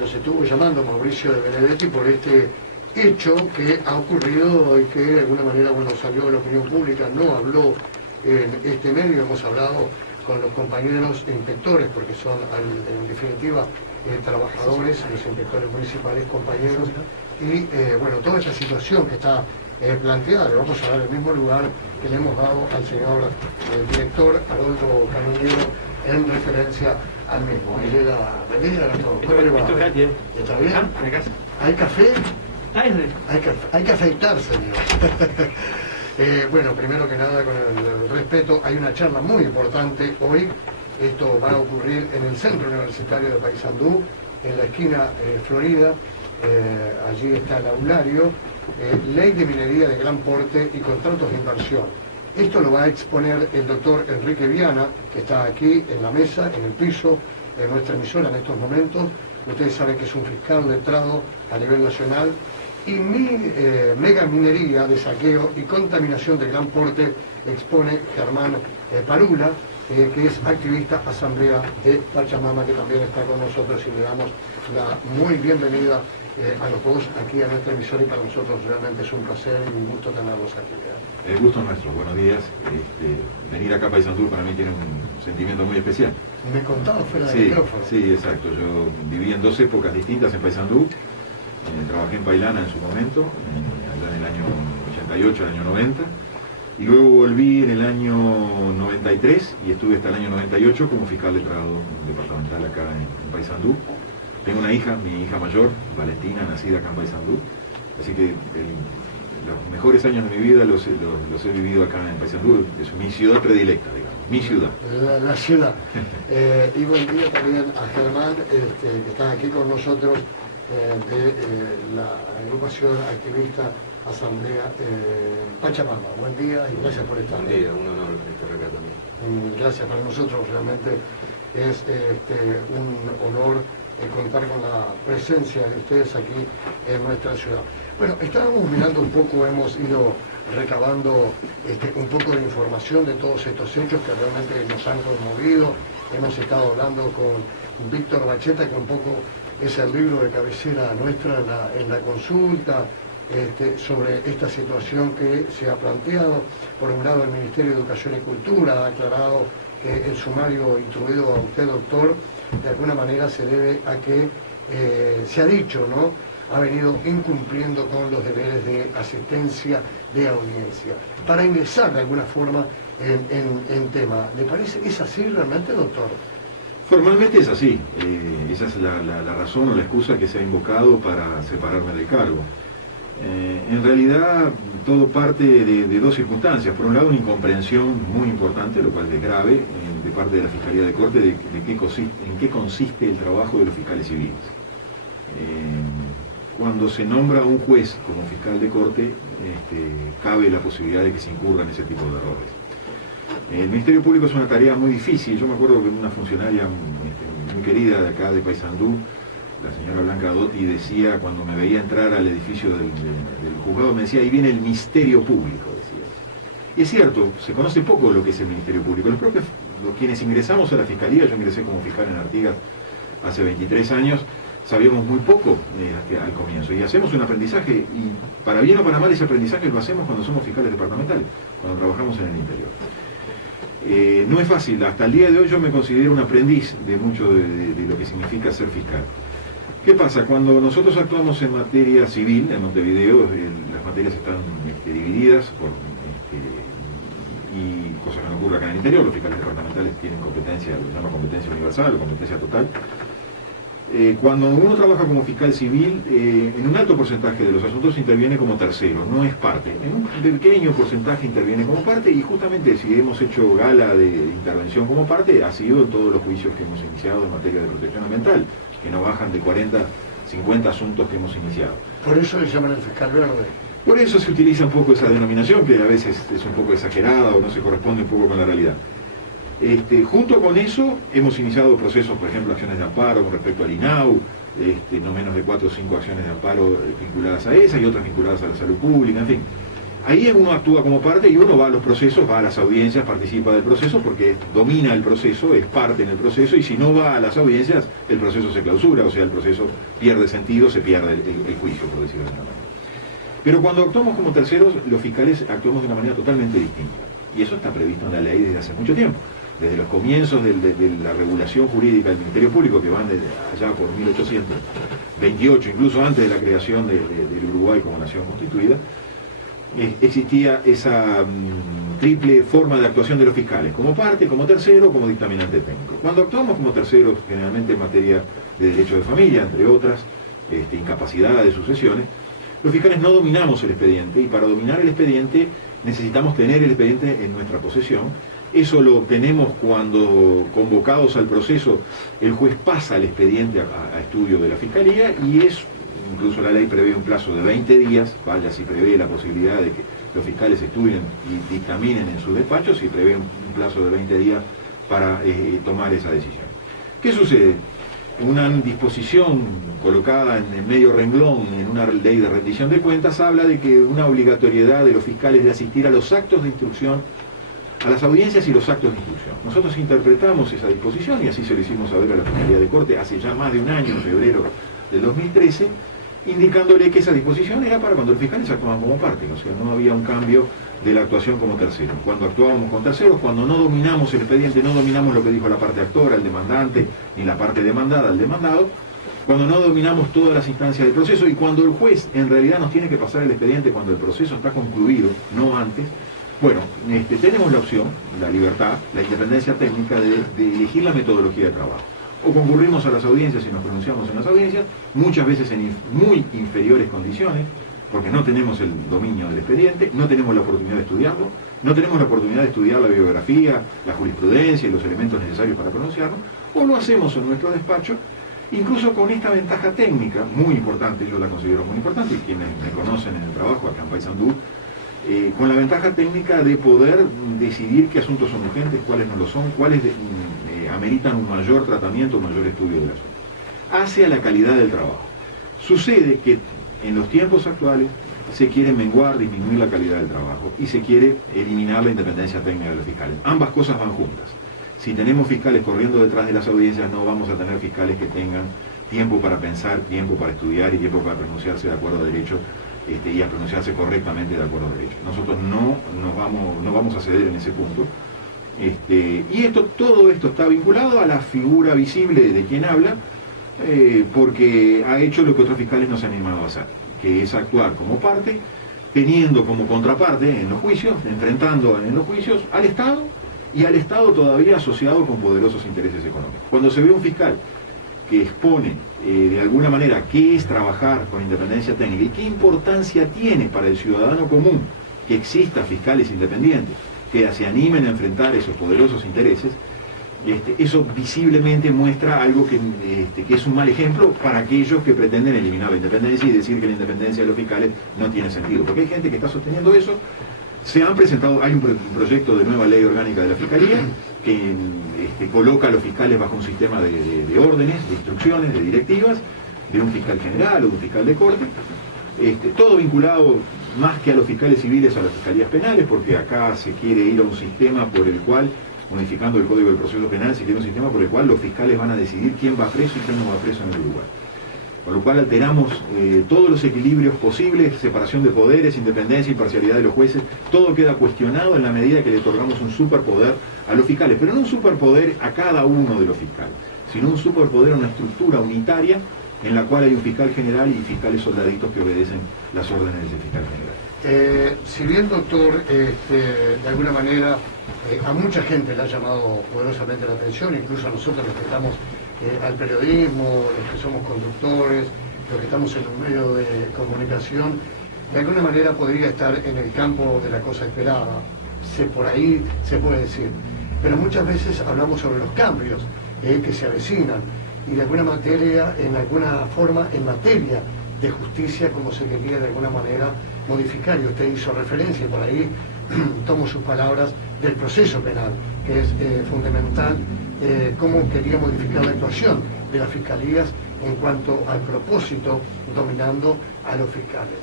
Nos estuvo llamando Mauricio de Benedetti por este hecho que ha ocurrido y que de alguna manera salió de la opinión pública, no habló en este medio, hemos hablado con los compañeros inspectores, porque son en definitiva trabajadores, los inspectores municipales, compañeros, y toda esta situación que está planteada, le vamos a dar el mismo lugar que le hemos dado al señor director Adolfo Canoniero en referencia al mismo. Ahí llega, ¿cómo le va? ¿Está bien? ¿Hay café? Hay que afeitarse, digo. Primero que nada, con el respeto, hay una charla muy importante hoy. Esto va a ocurrir en el Centro Universitario de Paysandú, en la esquina Florida. Allí está el aulario. Ley de minería de gran porte y contratos de inversión. Esto lo va a exponer el doctor Enrique Viana, que está aquí en la mesa, en el piso, en nuestra emisora en estos momentos. Ustedes saben que es un fiscal letrado a nivel nacional. Y mi mega minería de saqueo y contaminación de gran porte expone Germán Parula, que es activista asamblea de Pachamama, que también está con nosotros, y le damos la muy bienvenida a los dos aquí a nuestra emisora, y para nosotros realmente es un placer y un gusto tenerlos aquí. El gusto es nuestro, buenos días. Venir acá a Paysandú para mí tiene un sentimiento muy especial. Me contaba fuera del micrófono. Sí, exacto. Yo viví en dos épocas distintas en Paysandú. Trabajé en Pailana en su momento, allá en el año 88, el año 90, y luego volví en el año 93 y estuve hasta el año 98 como fiscal letrado departamental acá en Paysandú. Tengo una hija, mi hija mayor, Valentina, nacida acá en Paysandú, así que los mejores años de mi vida los he vivido acá en Paysandú. Es mi ciudad predilecta, digamos, mi ciudad. La ciudad. Y buen día también a Germán, que está aquí con nosotros, de la agrupación activista Asamblea Pachamama. Buen día y gracias por estar. Buen día, un honor estar acá también. Gracias, para nosotros realmente es un honor contar con la presencia de ustedes aquí en nuestra ciudad. Bueno, estábamos mirando un poco, hemos ido recabando un poco de información de todos estos hechos que realmente nos han conmovido. Hemos estado hablando con Víctor Bacheta, que un poco es el libro de cabecera nuestra en la consulta, sobre esta situación que se ha planteado. Por un lado, el Ministerio de Educación y Cultura ha aclarado que el sumario instruido a usted, doctor, de alguna manera se debe a que, se ha dicho, ¿no?, ha venido incumpliendo con los deberes de asistencia de audiencia, para ingresar de alguna forma en tema. ¿Le parece? ¿Es así realmente, doctor? Formalmente es así. Esa es la razón o la excusa que se ha invocado para separarme del cargo. En realidad todo parte de dos circunstancias. Por un lado, una incomprensión muy importante, lo cual es grave, de parte de la Fiscalía de Corte, en qué consiste el trabajo de los fiscales civiles. Cuando se nombra un juez como fiscal de Corte, cabe la posibilidad de que se incurra en ese tipo de errores. El Ministerio Público es una tarea muy difícil. Yo me acuerdo que una funcionaria muy querida de acá de Paysandú, la señora Blanca Dotti, decía, cuando me veía entrar al edificio del juzgado, me decía: ahí viene el Ministerio Público, decía. Y es cierto, se conoce poco lo que es el Ministerio Público. Quienes ingresamos a la Fiscalía, yo ingresé como fiscal en Artigas hace 23 años, sabíamos muy poco al comienzo, y hacemos un aprendizaje, y para bien o para mal ese aprendizaje lo hacemos cuando somos fiscales departamentales, cuando trabajamos en el interior. No es fácil. Hasta el día de hoy yo me considero un aprendiz de mucho de lo que significa ser fiscal. ¿Qué pasa? Cuando nosotros actuamos en materia civil, en Montevideo, las materias están divididas y cosas que no ocurren acá en el interior. Los fiscales departamentales tienen competencia, lo que se llama competencia universal o competencia total. Cuando uno trabaja como fiscal civil, en un alto porcentaje de los asuntos interviene como tercero, no es parte. En un pequeño porcentaje interviene como parte, y justamente si hemos hecho gala de intervención como parte, ha sido en todos los juicios que hemos iniciado en materia de protección ambiental, que no bajan de 40, 50 asuntos que hemos iniciado. Por eso le llaman el fiscal verde. Por eso se utiliza un poco esa denominación, que a veces es un poco exagerada o no se corresponde un poco con la realidad. Junto con eso hemos iniciado procesos, por ejemplo, acciones de amparo con respecto al INAU, no menos de 4 o 5 acciones de amparo vinculadas a esa y otras vinculadas a la salud pública, en fin. Ahí uno actúa como parte y uno va a los procesos, va a las audiencias, participa del proceso porque domina el proceso, es parte en el proceso, y si no va a las audiencias, el proceso se clausura, o sea, el proceso pierde sentido, se pierde el juicio, por decirlo de alguna manera. Pero cuando actuamos como terceros, los fiscales actuamos de una manera totalmente distinta. Y eso está previsto en la ley desde hace mucho tiempo. Desde los comienzos de la regulación jurídica del Ministerio Público, que van desde allá por 1828, incluso antes de la creación del Uruguay como nación constituida, existía esa triple forma de actuación de los fiscales, como parte, como tercero, como dictaminante técnico. Cuando actuamos como terceros, generalmente en materia de derecho de familia, entre otras, incapacidad de sucesiones, los fiscales no dominamos el expediente, y para dominar el expediente necesitamos tener el expediente en nuestra posesión. Eso lo obtenemos cuando, convocados al proceso, el juez pasa el expediente a estudio de la Fiscalía, y incluso la ley prevé un plazo de 20 días, vaya si prevé la posibilidad de que los fiscales estudien y dictaminen en sus despachos, y prevé un plazo de 20 días para tomar esa decisión. ¿Qué sucede? Una disposición colocada en el medio renglón en una ley de rendición de cuentas habla de que una obligatoriedad de los fiscales de asistir a los actos de instrucción, a las audiencias y los actos de instrucción. Nosotros interpretamos esa disposición, y así se lo hicimos saber a la Fiscalía de Corte hace ya más de un año, en febrero del 2013, indicándole que esa disposición era para cuando los fiscales actuaban como parte, o sea, no había un cambio de la actuación como tercero. Cuando actuábamos con terceros, cuando no dominamos el expediente, no dominamos lo que dijo la parte actora, el demandante, ni la parte demandada, el demandado, cuando no dominamos todas las instancias del proceso, y cuando el juez en realidad nos tiene que pasar el expediente cuando el proceso está concluido, no antes, bueno, tenemos la opción, la libertad, la independencia técnica de elegir la metodología de trabajo. O concurrimos a las audiencias y nos pronunciamos en las audiencias, muchas veces en muy inferiores condiciones, porque no tenemos el dominio del expediente, no tenemos la oportunidad de estudiarlo, no tenemos la oportunidad de estudiar la biografía, la jurisprudencia y los elementos necesarios para pronunciarlo, o lo hacemos en nuestro despacho, incluso con esta ventaja técnica, muy importante, yo la considero muy importante, y quienes me conocen en el trabajo acá en Paysandú, con la ventaja técnica de poder decidir qué asuntos son urgentes, cuáles no lo son, cuáles ameritan un mayor tratamiento, un mayor estudio del asunto. Hace a la calidad del trabajo. Sucede que en los tiempos actuales se quiere menguar, disminuir la calidad del trabajo, y se quiere eliminar la independencia técnica de los fiscales. Ambas cosas van juntas. Si tenemos fiscales corriendo detrás de las audiencias, no vamos a tener fiscales que tengan tiempo para pensar, tiempo para estudiar y tiempo para pronunciarse de acuerdo a derecho, y a pronunciarse correctamente de acuerdo a derecho. Nosotros no vamos a ceder en ese punto. Y todo esto está vinculado a la figura visible de quien habla, porque ha hecho lo que otros fiscales no se han animado a hacer, que es actuar como parte, teniendo como contraparte en los juicios, enfrentando en los juicios al Estado, y al Estado todavía asociado con poderosos intereses económicos. Cuando se ve un fiscal que expone de alguna manera qué es trabajar con independencia técnica y qué importancia tiene para el ciudadano común que exista fiscales independientes que se animen a enfrentar esos poderosos intereses, eso visiblemente muestra algo que es un mal ejemplo para aquellos que pretenden eliminar la independencia y decir que la independencia de los fiscales no tiene sentido, porque hay gente que está sosteniendo eso. Se han presentado, hay un proyecto de nueva ley orgánica de la Fiscalía que coloca a los fiscales bajo un sistema de órdenes, de instrucciones, de directivas, de un fiscal general o de un fiscal de corte, todo vinculado más que a los fiscales civiles, a las fiscalías penales, porque acá se quiere ir a un sistema por el cual, modificando el Código del Proceso Penal, se quiere un sistema por el cual los fiscales van a decidir quién va preso y quién no va preso en el Uruguay. Con lo cual alteramos todos los equilibrios posibles, separación de poderes, independencia, imparcialidad de los jueces, todo queda cuestionado en la medida que le otorgamos un superpoder a los fiscales, pero no un superpoder a cada uno de los fiscales, sino un superpoder a una estructura unitaria en la cual hay un fiscal general y fiscales soldaditos que obedecen las órdenes del fiscal general. Si bien, doctor, de alguna manera a mucha gente le ha llamado poderosamente la atención, incluso a nosotros los que estamos al periodismo, los que somos conductores, los que estamos en un medio de comunicación, de alguna manera podría estar en el campo de la cosa esperada, por ahí se puede decir. Pero muchas veces hablamos sobre los cambios que se avecinan, y de alguna materia, en alguna forma, en materia de justicia, como se quería de alguna manera modificar, y usted hizo referencia, por ahí tomo sus palabras, del proceso penal, que es fundamental, cómo quería modificar la actuación de las fiscalías en cuanto al propósito dominando a los fiscales.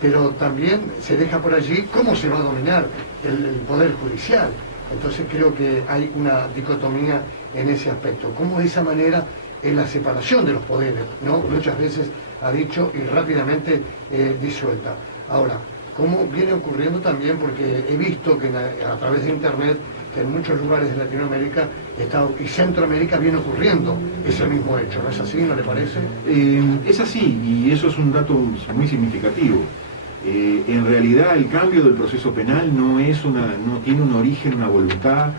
pero también se deja por allí cómo se va a dominar el Poder Judicial. Entonces creo que hay una dicotomía en ese aspecto. ¿Cómo de esa manera es la separación de los poderes, ¿no? Muchas veces ha dicho y rápidamente disuelta. Ahora, ¿cómo viene ocurriendo también? Porque he visto que a través de Internet, que en muchos lugares de Latinoamérica y Centroamérica viene ocurriendo ese mismo hecho, ¿no es así? ¿No le parece? Es así, y eso es un dato muy significativo. En realidad el cambio del proceso penal no tiene un origen, una voluntad,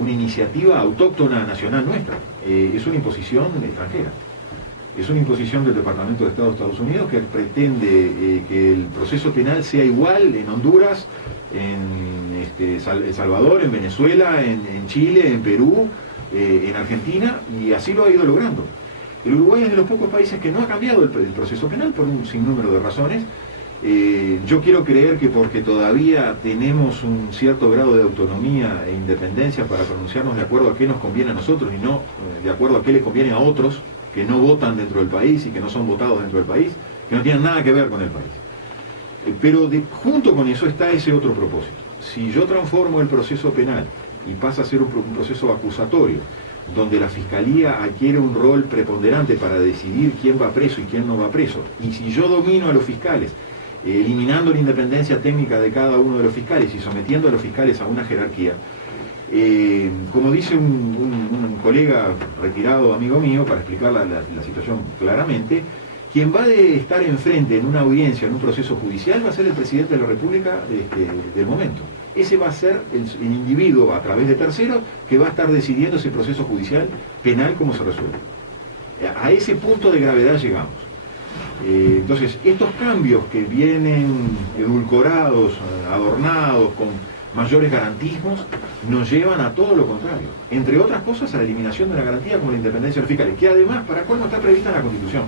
una iniciativa autóctona nacional nuestra. Es una imposición extranjera. Es una imposición del Departamento de Estado de Estados Unidos que pretende que el proceso penal sea igual en Honduras, en El Salvador, en Venezuela, en Chile, en Perú, en Argentina, y así lo ha ido logrando. El Uruguay es de los pocos países que no ha cambiado el proceso penal por un sinnúmero de razones. Yo quiero creer que porque todavía tenemos un cierto grado de autonomía e independencia para pronunciarnos de acuerdo a qué nos conviene a nosotros y no de acuerdo a qué le conviene a otros que no votan dentro del país y que no son votados dentro del país, que no tienen nada que ver con el país. Pero junto con eso está ese otro propósito. Si yo transformo el proceso penal y pasa a ser un proceso acusatorio, donde la Fiscalía adquiere un rol preponderante para decidir quién va preso y quién no va preso, y si yo domino a los fiscales, eliminando la independencia técnica de cada uno de los fiscales y sometiendo a los fiscales a una jerarquía, como dice un colega retirado, amigo mío, para explicar la situación claramente, quien va a estar enfrente en una audiencia, en un proceso judicial, va a ser el presidente de la República del momento. Ese va a ser el individuo, a través de terceros, que va a estar decidiendo ese proceso judicial penal cómo se resuelve. A ese punto de gravedad llegamos. Entonces, estos cambios que vienen edulcorados, adornados, con mayores garantismos, nos llevan a todo lo contrario. Entre otras cosas, a la eliminación de la garantía como la independencia de los fiscales, que además, para colmo, está prevista en la Constitución.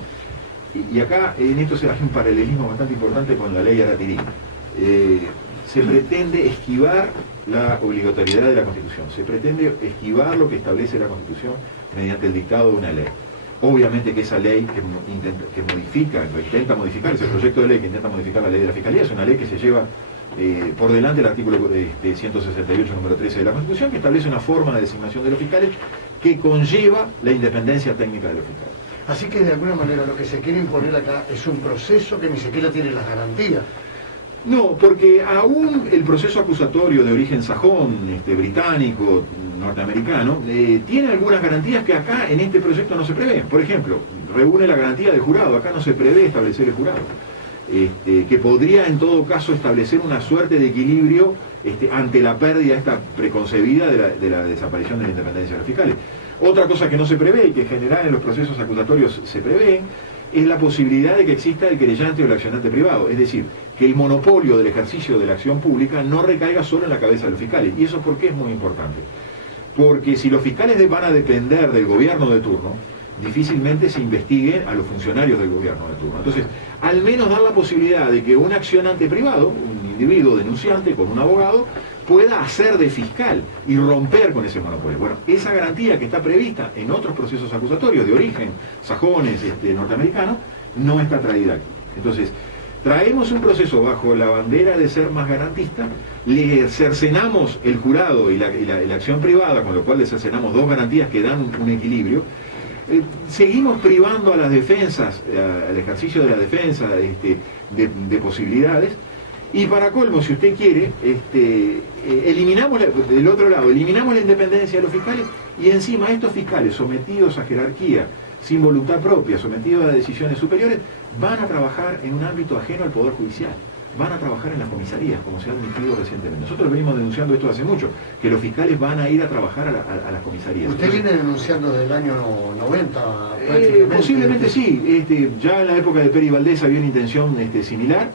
Y acá en esto se hace un paralelismo bastante importante con la ley Aratirí. Se pretende esquivar la obligatoriedad de la Constitución, se pretende esquivar lo que establece la Constitución mediante el dictado de una ley. Obviamente que esa ley que intenta modificar, ese proyecto de ley que intenta modificar la ley de la Fiscalía, es una ley que se lleva por delante el artículo 168, número 13 de la Constitución, que establece una forma de designación de los fiscales que conlleva la independencia técnica de los fiscales. Así que de alguna manera lo que se quiere imponer acá es un proceso que ni siquiera tiene las garantías. No, porque aún el proceso acusatorio de origen sajón, británico, norteamericano, tiene algunas garantías que acá en este proyecto no se prevén. Por ejemplo, reúne la garantía del jurado, acá no se prevé establecer el jurado, que podría en todo caso establecer una suerte de equilibrio ante la pérdida esta preconcebida de la desaparición de la independencia de los fiscales. Otra cosa que no se prevé y que en general en los procesos acusatorios se prevé es la posibilidad de que exista el querellante o el accionante privado, es decir, que el monopolio del ejercicio de la acción pública no recaiga solo en la cabeza de los fiscales. ¿Y eso por qué es muy importante? Porque si los fiscales van a depender del gobierno de turno, difícilmente se investigue a los funcionarios del gobierno de turno. Entonces, al menos dar la posibilidad de que un accionante privado, un individuo denunciante con un abogado, pueda hacer de fiscal y romper con ese monopolio. Bueno, esa garantía que está prevista en otros procesos acusatorios de origen sajones, norteamericanos, no está traída aquí. Entonces, traemos un proceso bajo la bandera de ser más garantista, le cercenamos el jurado y la acción privada, con lo cual le cercenamos dos garantías que dan un equilibrio. Seguimos privando a las defensas, al ejercicio de la defensa de posibilidades, y para colmo, si usted quiere, eliminamos del otro lado, eliminamos la independencia de los fiscales, y encima estos fiscales sometidos a jerarquía, sin voluntad propia, sometidos a decisiones superiores, van a trabajar en un ámbito ajeno al Poder Judicial, van a trabajar en las comisarías, como se ha admitido recientemente. Nosotros venimos denunciando esto hace mucho, que los fiscales van a ir a trabajar a las comisarías. ¿Usted viene denunciando desde el año 90? Posiblemente sí, ya en la época de Peri Valdés había una intención similar,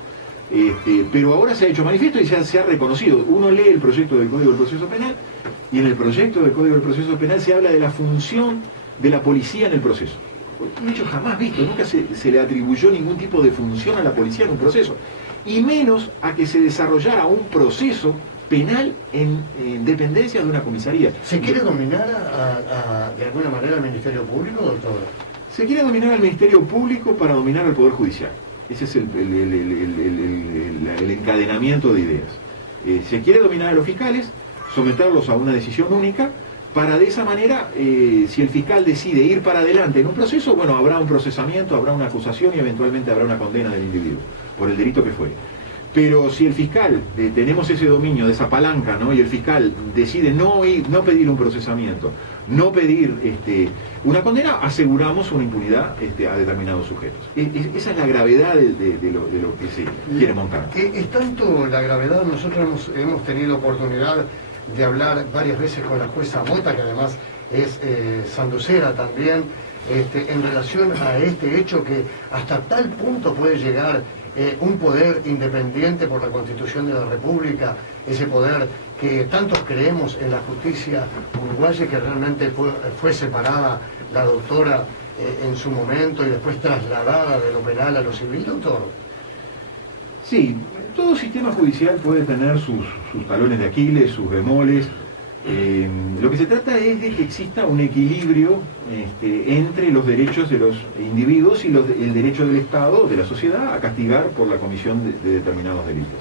pero ahora se ha hecho manifiesto y se ha reconocido. Uno lee el proyecto del Código del Proceso Penal, y en el proyecto del Código del Proceso Penal se habla de la función de la policía en el proceso. Un hecho jamás visto, nunca se le atribuyó ningún tipo de función a la policía en un proceso, y menos a que se desarrollara un proceso penal en dependencia de una comisaría. ¿Se quiere dominar de alguna manera al Ministerio Público, doctor? Se quiere dominar al Ministerio Público para dominar al Poder Judicial. Ese es el encadenamiento de ideas. Se quiere dominar a los fiscales, someterlos a una decisión única, para de esa manera, si el fiscal decide ir para adelante en un proceso, bueno, habrá un procesamiento, habrá una acusación y eventualmente habrá una condena del individuo, por el delito que fuere. Pero si el fiscal, tenemos ese dominio de esa palanca, ¿no? Y el fiscal decide no pedir un procesamiento, no pedir una condena, aseguramos una impunidad a determinados sujetos. Esa es la gravedad de lo que se quiere montar. Es tanto la gravedad, nosotros hemos tenido oportunidad de hablar varias veces con la jueza Mota, que además es sanducera también, en relación a este hecho que hasta tal punto puede llegar un poder independiente por la Constitución de la República, ese poder que tantos creemos en la justicia uruguaya, que realmente fue separada la doctora en su momento y después trasladada de lo penal a lo civil, doctor. Sí, todo sistema judicial puede tener sus talones de Aquiles, sus bemoles. Lo que se trata es de que exista un equilibrio entre los derechos de los individuos y el derecho del Estado, de la sociedad, a castigar por la comisión de determinados delitos.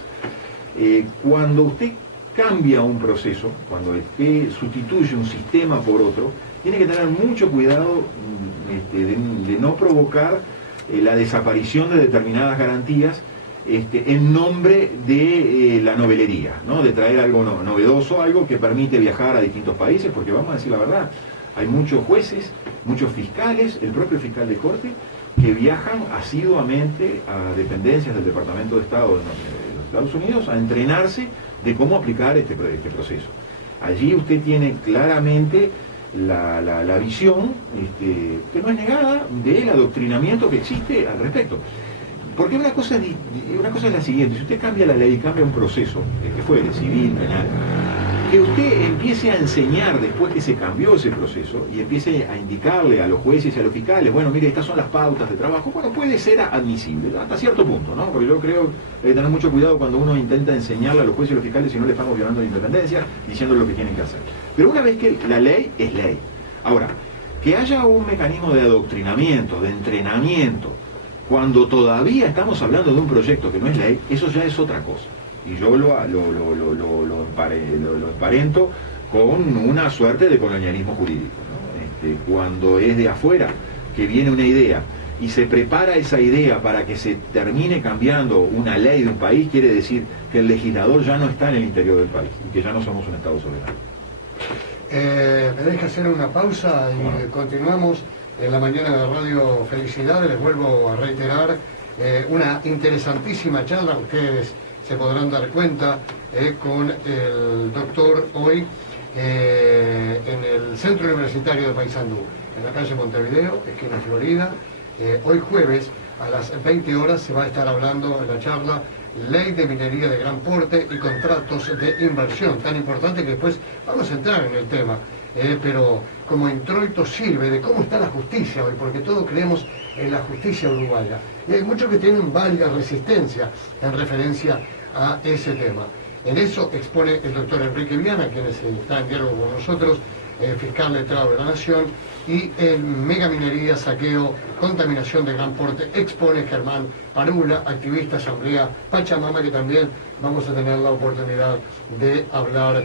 Cuando usted cambia un proceso, cuando usted sustituye un sistema por otro, tiene que tener mucho cuidado de no provocar la desaparición de determinadas garantías en nombre de la novelería, ¿no? De traer algo novedoso, algo que permite viajar a distintos países, porque vamos a decir la verdad, hay muchos jueces, muchos fiscales, el propio fiscal de corte, que viajan asiduamente a dependencias del Departamento de Estado de los Estados Unidos a entrenarse de cómo aplicar este proceso. Allí usted tiene claramente la visión, que no es negada, del adoctrinamiento que existe al respecto. Porque una cosa es la siguiente: si usted cambia la ley, cambia un proceso, que fuere civil, penal, que usted empiece a enseñar después que se cambió ese proceso y empiece a indicarle a los jueces y a los fiscales, bueno, mire, estas son las pautas de trabajo, bueno, puede ser admisible hasta cierto punto, ¿no? Porque yo creo que hay que tener mucho cuidado cuando uno intenta enseñarle a los jueces y a los fiscales si no le estamos violando la independencia, diciendo lo que tienen que hacer. Pero una vez que la ley es ley. Ahora, que haya un mecanismo de adoctrinamiento, de entrenamiento, cuando todavía estamos hablando de un proyecto que no es ley, eso ya es otra cosa. Y yo lo emparento con una suerte de colonialismo jurídico, ¿no? Cuando es de afuera que viene una idea y se prepara esa idea para que se termine cambiando una ley de un país, quiere decir que el legislador ya no está en el interior del país y que ya no somos un Estado soberano. Me deja hacer una pausa y bueno, continuamos en la mañana de Radio Felicidades. Les vuelvo a reiterar una interesantísima charla, ustedes se podrán dar cuenta, con el doctor hoy en el Centro Universitario de Paysandú, en la calle Montevideo, esquina Florida. Hoy jueves a las 20 horas se va a estar hablando en la charla Ley de Minería de Gran Porte y Contratos de Inversión, tan importante que después vamos a entrar en el tema. Pero como introito sirve de cómo está la justicia hoy, porque todos creemos en la justicia uruguaya. Y hay muchos que tienen válida resistencia en referencia a ese tema. En eso expone el doctor Enrique Viana, quien está en diálogo con nosotros, fiscal letrado de la Nación, y en megaminería, saqueo, contaminación de gran porte, expone Germán Parula, activista, asamblea Pachamama, que también vamos a tener la oportunidad de hablar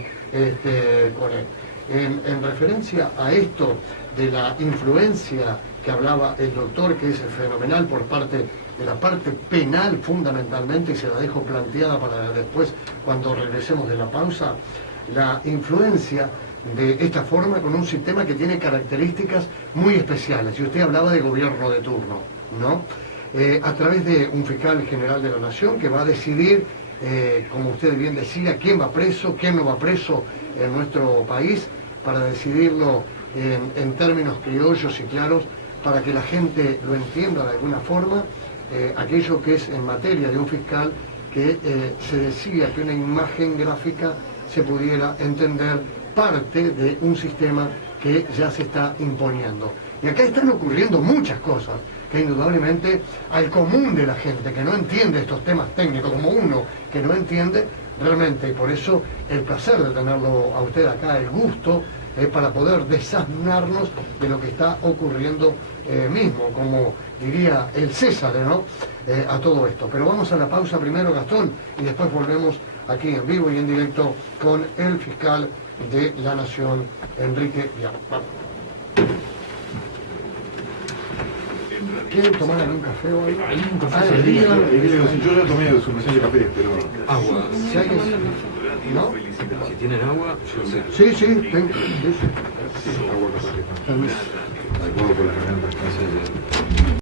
con él. En referencia a esto de la influencia que hablaba el doctor, que es fenomenal por parte de la parte penal fundamentalmente, y se la dejo planteada para después cuando regresemos de la pausa, la influencia de esta forma con un sistema que tiene características muy especiales. Y usted hablaba de gobierno de turno, ¿no? A través de un fiscal general de la Nación que va a decidir, como usted bien decía, quién va preso, quién no va preso en nuestro país, para decidirlo en términos criollos y claros, para que la gente lo entienda de alguna forma, aquello que es en materia de un fiscal, que se decía que una imagen gráfica se pudiera entender parte de un sistema que ya se está imponiendo. Y acá están ocurriendo muchas cosas que indudablemente al común de la gente que no entiende estos temas técnicos, como uno que no entiende realmente, y por eso el placer de tenerlo a usted acá, el gusto para poder desasnarnos de lo que está ocurriendo mismo, como diría el César, ¿no? A todo esto. Pero vamos a la pausa primero, Gastón, y después volvemos aquí en vivo y en directo con el fiscal de la Nación, Enrique Vial. Vamos. ¿Quieren tomar algún café hoy? ¿Algún café? Yo ya tomé su mensaje de café, pero... Agua. ¿Si alguien... ¿No? Si tienen agua, yo sé. Sí, tengo. Agua, café. Adecuado por la garganta.